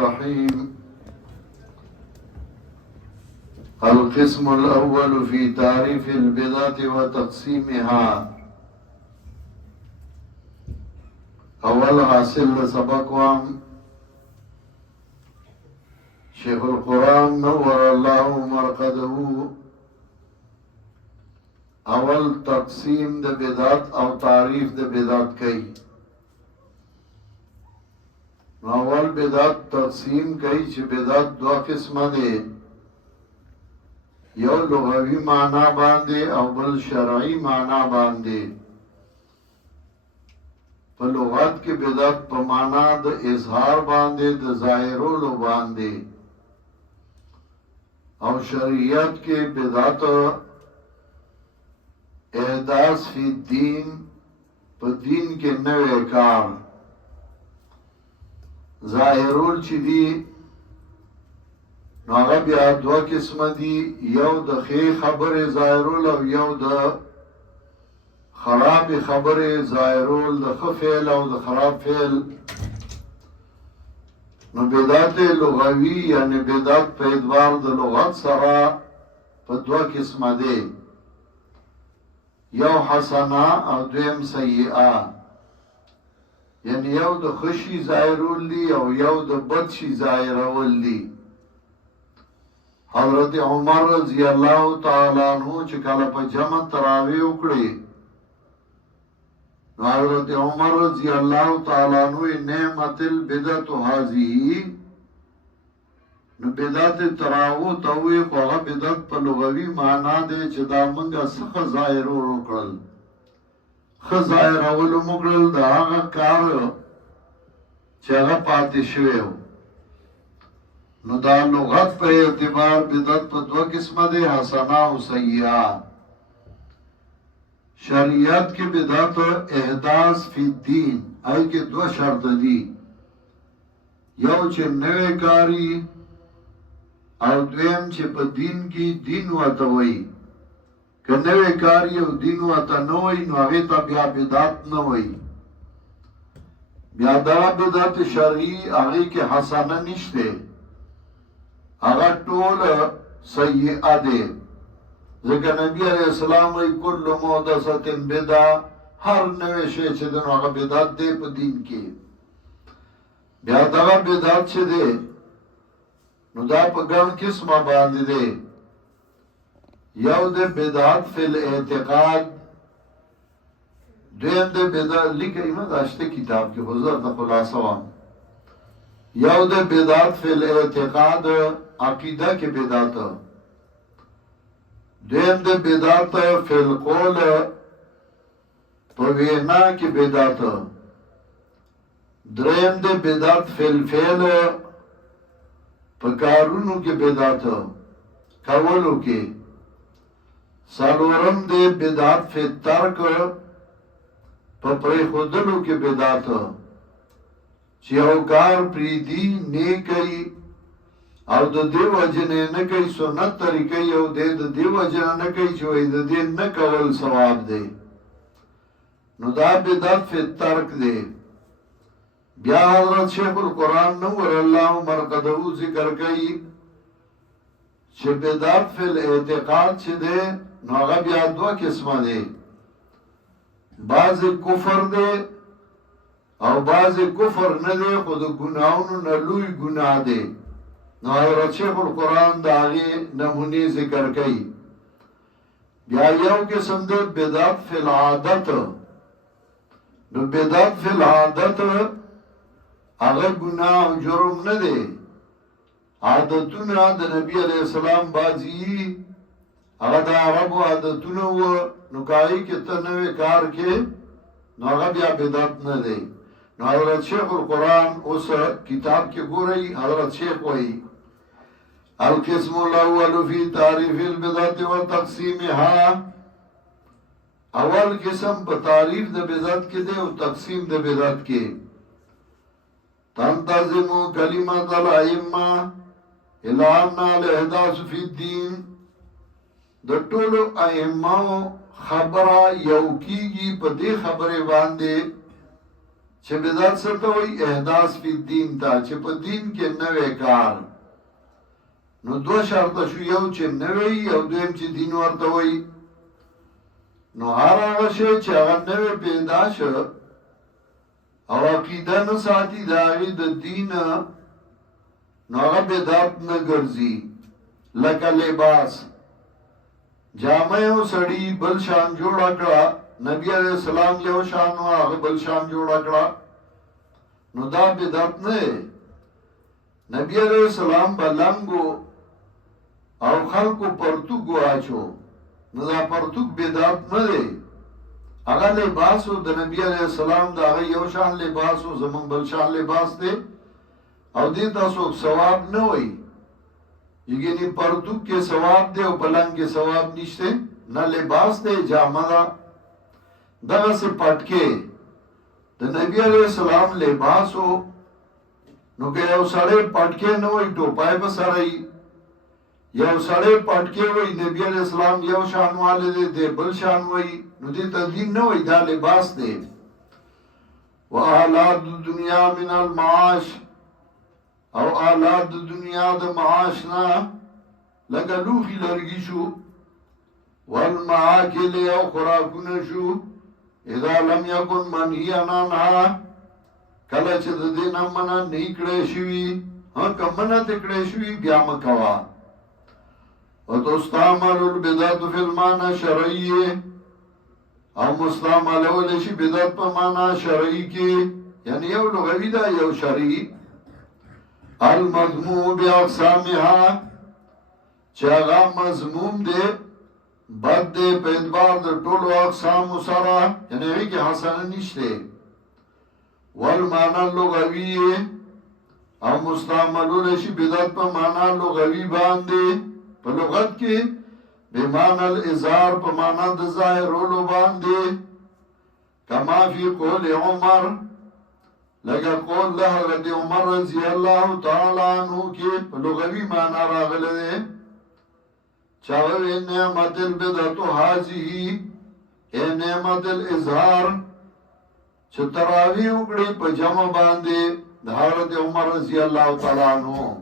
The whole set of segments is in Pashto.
الرحيم. القسم الأول في تعريف البدعة وتقسيمها. اول حاصل سبق وام شيخ القرآن نور الله مرقده اول تقسیم د بدعت او تعریف د بدعت کئی. اول بدعت تقسیم کئی چې بدعت دو قسمه دی، یو لغوی معنی باندې او بل شرعی معنی باندې. په لغت کې بدعت په معنا د اظهار باندې د ظاهرولو باندې، او شریعت کې بدعت احداث فی الدین په دین کې نوې کار. ظاهرول چې دی نو هغه بیا دوه قسمه دي، یو د ښې خبرې ظاهرول او یو د خراب خبرې ظاهرول، د ښه فعل او د خراب فعل. نو بدعت لغوی یعنی بدعت په اعتبار د لغت سره په دوه قسمه دی، یو حسنه او دویم سیئه. یعنی یو د خوشی ظاهرول دی او یو د بد شي ظاهرول دی. حضرت عمر رضی الله تعالی عنہ چې کله په جمع تراویح وکړي، حضرت عمر رضی اللہ تعالی عنہ نعمت البدعت هذه، نو بدعت تراو توی خوغه بدعت په لغوی معنا دی چې دا منګه څخه ظاهر وکړل، خ ظاهر اول مګړل دا هغه کار چې هغه پاتې شوی. نو دا لغت په اعتبار بدعت په دوه قسمه دی، حسنه او سیئه. شریعت کې بدعت احداث فی الدین ای کې دو شرط دي، یو چې نوې کاری او دویم چې په دین کې دین وته وي. که نوې کاری او دین وته نه وي نو هغه ته بیا بدعت نه وي. بیا دا بدعت شرعي هغه کې حسنه نشته، هغه ټول سیئه ده. ځکه نبی علیہ السلام وی کل محدثۃ بدعه، هر نوې شی چې د هغه بدعت دی په دین کې. بیا دا بدعت چې دی نو دا په ګڼ قسمه باندې دی. یو د بدعت فی الاعتقاد، دویم د بدعت لیکي ما داشته کتاب کې حضور د خلاصه وام. یو د بدعت فی الاعتقاد عقیده کې بدعت، دویم د بدعت فی القول په وینا کې بدعت، دریم د بدعت فی الفعل په کارونو کې بدعت کولو کې، څلورم د بدعت فی الترک په پرېښودلو کې بدعت، چې یو کار پریدي نه کوي او د دې وجنه نه کوي سنت طریقې، او د دې وجنه نه کوي چې وای د دې نه کول ثواب دی، نو دا بدعت فی الترک دی. بیا حضرت شیخ القرآن نور الله مرقده ذکر کوي چې بدعت فی الاعتقاد چې دی نو هغه بیا دوه قسمه دی، بعض کفر دی او بعض کفر نه دی، خو د ګناهونو نه لوی ګناه دی. نو حضرت شیخ القرآن دا آغی نمونی ذکر کئی. بیا یو قسم دے بدعت فی العادت. نو بدعت فی العادت اگر گناہ و جرم ندے، عادتونا دا نبی علیہ السلام بازی اگر دا عرب و عادتونا و نکائی کے تنوی کار کے نو اگر بیا بدعت ندے. نو حضرت شیخ القرآن اس کتاب کے گو رہی حضرت شیخ وہی القسم الاول فی تعریف البدعت و تقسیمها. اول قسم په تعریف د بدعت کې دی او تقسیم د بدعت کې. تنتظم کلمات الائمه الی ان الاحداث فی الدین، د ټولو ائمه خبره یو کیږي په دې خبره باندې چې بدعت څه ته وایي؟ احداث فی الدین ته، چې په دین کې نوی کار. نو دو شرطه شو، یو چې نوی او دویم چې دین ورته وایي. نو هر هغه شی چې هغه نوی پیدا شو او عقیده نه ساتي د هغې د دین، نو هغه بدعت نه ګرځي. لکه لباس، جامه یو سړي بل شان جوړه کړه، نبی علیہ السلام یو شان و هغه بل شان جوړه کړه، نو دا بدعت نه. نبی علیہ السلام بلنګو او خلقو پرتوګ واچو، نو دا پرتوګ بدعت نه دی. هغه لباسو د نبی علیہ السلام دا هغه یو شان لباسو، زمون بل شان لباس دی او دې تاسو ثواب نه وایي. یګینی پرتوګ کې ثواب دی او بلنګ کې ثواب نشته، نه لباس دی جامه ده. دغه سه پټکي د نبی علیہ السلام لباسو، نو که یو سړی پټکي نه وای ټوپای په سره یو سړی پټکي وای نبی علیہ السلام یو شان والے دی بل شان وای، نو دې تدین نه وای، دا لباس دی. وآلات الدنیا من المعاش، او آلات د دنیا د معاش نه لکه لوښي لرګي شو، والمعاکل او خوراکونه شو، اذا لم یکن منهیا عنها، کله چې د دې نه منع نه کړی شوي، که منع دې کړی شوي بیا مه کوه. وتستعمل البدعة فی المعنى شرعي، او مستعملول شي بدعت په معنا شرعي کې، یعنی یو لغوي ده یو شرعي. المذموم باقسامها، چې هغه مذموم دی بد دی په اعتبار د ټولو اقسامو سره، یعنی هغې کې حسنه نشته. والمعنى اللغوي، او مستعملول شي بدعت په معنا لغوي باندې، په لغت کې بمعنى الاظهار په معنا د ظاهرولو باندې، کما فی قول عمر، لکه قول له حضرت عمر رضی الله تعالی عنہ کې په لغوي معنا راغلی دی، چاوی نعمت البدعة هذه، اے نعمت الاظهار، چې تراوی وکړي په جمع باندې د حضرت عمر رضی الله تعالی عنہ.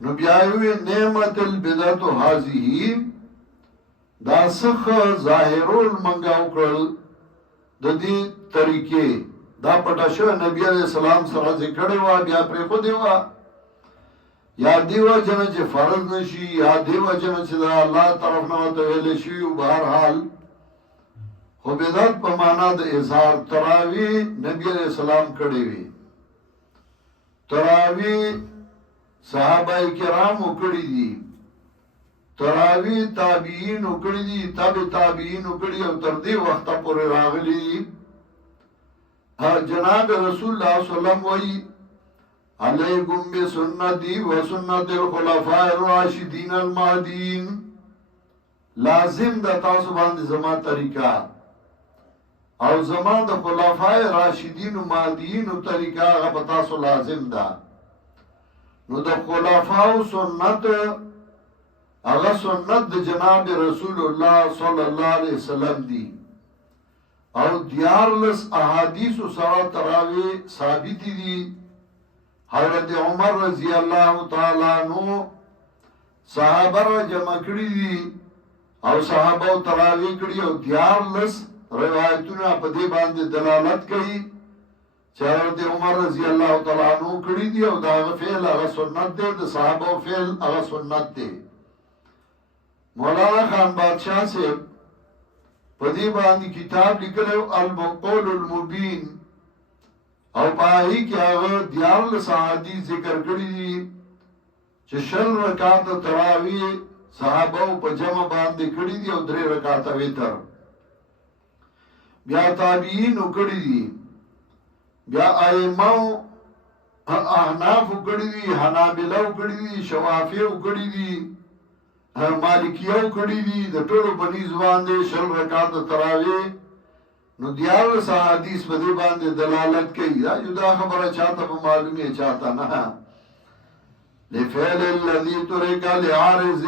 نو بیا وی نعمت البدعة هذه، دا څخه ظاهرول منګه وکړل د دې طریقې، دا پټه شو نبی علیہ السلام سره ذکر و، بیا پرې خو دی و، یا دیو جن چې فرض نشي، یا دیو جن چې دا الله طرف نه وته ویل شي. بهر حال خو بدعت په معنا د اظهار تراوی نبی علیہ السلام کړی وی، تراوی صحابه کرام وکړي دي، تراوی تابعین وکړي دي، تابعین وکړي او تر دې وخته پورې راغلي دي. جناب رسول الله صلی الله علیه وسلم وی علیکم بسنتی و سنت الخلفاء الراشدین المهدیین، لازم د تاسو باندې زما طریقہ او زما د خلفاء راشدین و مهدیین طریقہ هغه په تاسو لازم ده. نو د خلفاء سنت هغه سنت د جناب رسول الله صلی الله علیه وسلم دی، او دیارلس احادیث سره تراوی ثابت دي. حضرت عمر رضی الله تعالی عنہ صحابه را جمع کړی دي او صحابه تراوی کړی، او دیارلس روایتونه په دې باندې دلالت کوي چې حضرت عمر رضی الله تعالی عنہ کړی دي، او دا فعل هغه سنت دی، د صحابه فعل هغه سنت دی. مولانا خان بادشاہ سے پدی باندې کتاب لیکلو المقول المبین، او پاہی کې هغه دیارلس احادیث ذکر کړی دي چې 20 رکعات تراوی صحابه په جمع باندې کړی دي او 3 رکعات وتر. بیا تابعین کړی دي، بیا ائمه احناف کړی دي، حنابلہ کړی دي، شوافیہ کړی دي، مالکیو کړی دي، د ټولو په نسبت باندې 20 رکعات تراوی. نو دیارلس احادیث په دې باندې دلالت کوي. دا جدا خبره چاته په معلومه چاته نه. لفعل الذي ترك لعارض،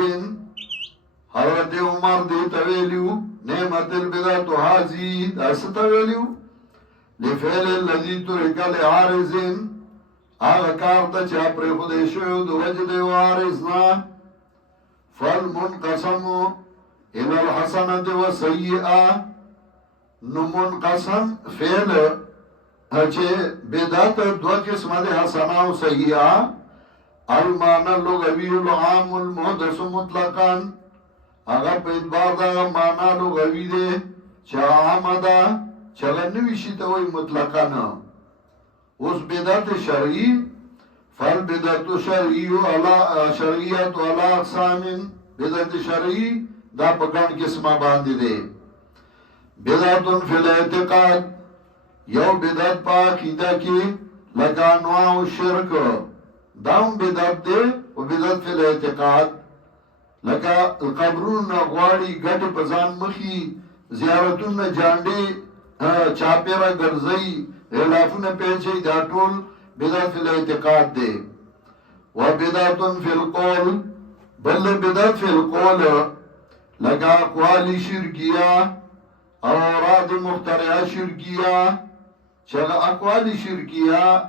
حضرت عمر دې تویلو نعمت البدعة هذه، دا څه تویلو لفعل الذي ترك لعارض هغه کار ته چې پرېښودی شوی د وجې د یو عارض نه فالمنقسم الى الحسنة والسيئة نو منقسم فعل چې بدعت دو قسمه ده حسنه او سیئه المعنى اللغوي العام المحدث مطلقا هغه په اعتبار دا معنا لغوي ده چې عامه ده چلنوي شي ته وایي مطلقا نه اوس بدعت شرعي فالبدعت شرعي على شرعية على اقسام بدعت شرعي دا په ګڼ قسمه باندې ده بدعت فی الاعتقاد یو بدعت په عقیده کې لکه انواع الشرک داون بدعت ده او بدعت فی الاعتقاد لکه قبرونه غواړي ګټ په ځان مخي زیارتونه جانډي چاپیرا ګرځي غلافونه پیچي دا ټول بدعت فی الاعتقاد ده و بدعت فی القول بل بدعت فی القول لکه اقوال شرکیه او اوراد مخترعه شرکیه چگه اقوال شرکیه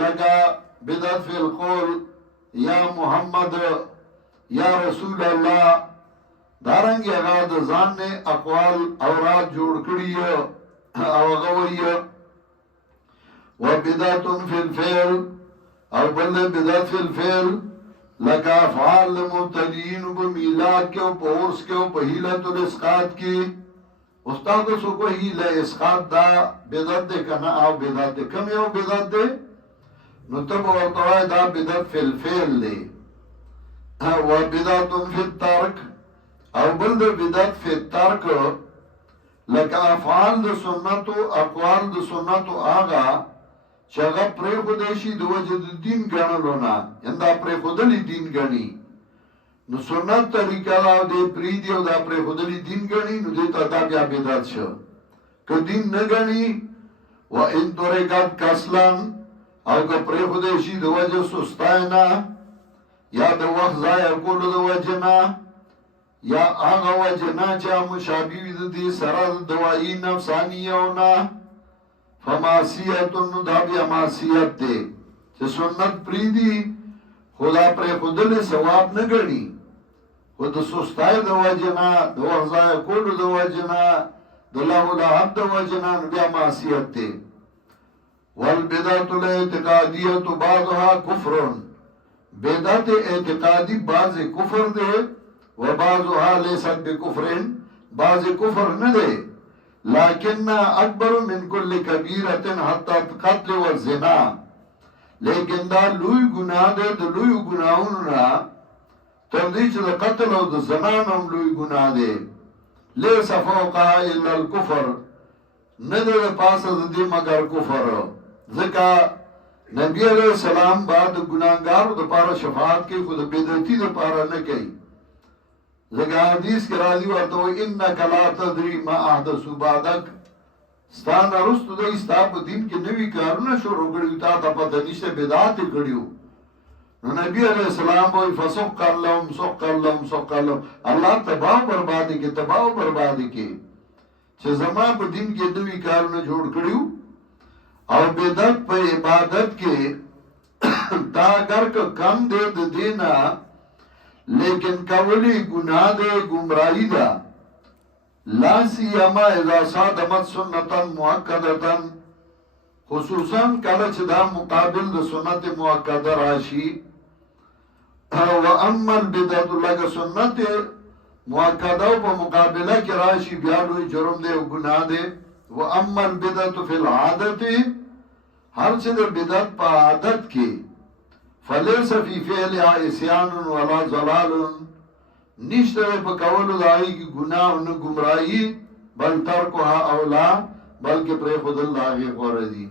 لکه بدعت فی القول یا محمد یا رسول الله دارنگی اگر دا ځان نے اقوال اوراد جوړ کړی او غوی و بدعت فی الفعل او بل بدعت فی الفعل لکه افعال مبتدین بمیلاد کے او پورس کے او پہیلت الاسقاط کی استاد سو کو ہیله اسقاط دا بدعت ده کنه او بدعت ده کم یو بدعت ده نو تب ورطوای دا بدعت فی الفعل ده و بدعت فی الترک او بل ده بدعت فی الترک لکه افعال ده سنتو اقوال ده سنتو آغا چاگا پری خودشی دو وجد دین گنلونا اندا پری خودلی دین گنی نو سنت طریقه دا دی پریدی او دا پری خودلی دین گنی نو دیتا دا بیا بدعت شو که دین نگنی و ان طریقات کسلن او که پری خودشی دو وجد سستاینا یا دو وقت ضایع کولو دو وجنا یا آغا وجنا چا مشابیوی دی سرد دوائی نفسانیونا فماسیتون دا بیا ماسیت دے چه سنت پریدی خدا پر خودل ثواب نگنی خود سستای دو وجنا دو وغزای کول دو وجنا دو لہو لحب دو وجنا بیا ماسیت دے والبدعت الاعتقادیت بعضها کفرون بدعت اعتقادی بعض کفر دے و بعضها لیست بکفرین بعض کفر ندے لیکن اکبر من کل کبیرت حتی قتل و زنا لیکن دا لوی گناہ دے دا لوی گناہونا تردیچ دا قتل و دا زنانم لوی گناہ دے لیس فوقها الا الكفر ندے دا پاس دا دی مگر کفر ذکا نبی علیہ السلام بعد گناہگار دا پارا شفاعت کی خود بدعتی دا پارا نکی ذکا حدیث کے راضی ورطو انکا لا تدری ما احدثو بعدک ستان رستو دا استاب دین کے نوی کارنا شروع کریو تا تا پتا نشتے بدعات کریو نو نبی علیہ السلام بوئی فسق اللہم سق اللہم سق اللہم اللہ تباہ بربادی کے تباہ بربادی کے چھے زمان پا دین کے نوی کارنا جوڑ کریو اور بدعت پا عبادت کے تا اگر کا کم دے دینا لیکن کولی گناہ دے گمراہی دا لا سیما اذا صادمت سنتا مؤکدتا خصوصا کلچ دا مقابل دا سنت مؤکد راشی و اما البدعت لگا سنت مؤکدہ پا مقابلہ کی راشی بیالوی جرم دے و گناہ دے و اما البدعت فی العادت ہر چیز بدعت پا عادت کی فلیس فی فعلها عصیان ولا ضلال نشته په کولو دای کی گناہ او گمراهی بل ترکها اولا بلکہ پر خود الله غوړ دي